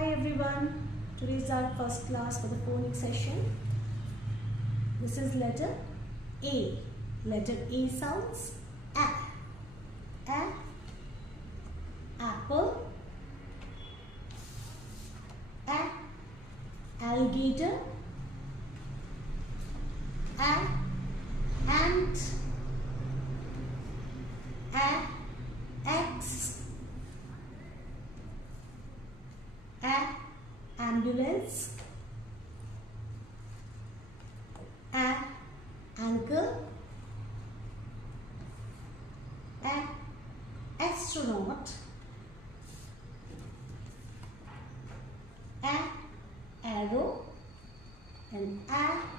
Hi everyone, today is our first class for the phonics session. This is letter A. Letter A sounds A. A. Apple. A. Alligator. A. Ant. A. X. A. Ambulance. A. Anchor. A. Astronaut. A. Arrow. And A.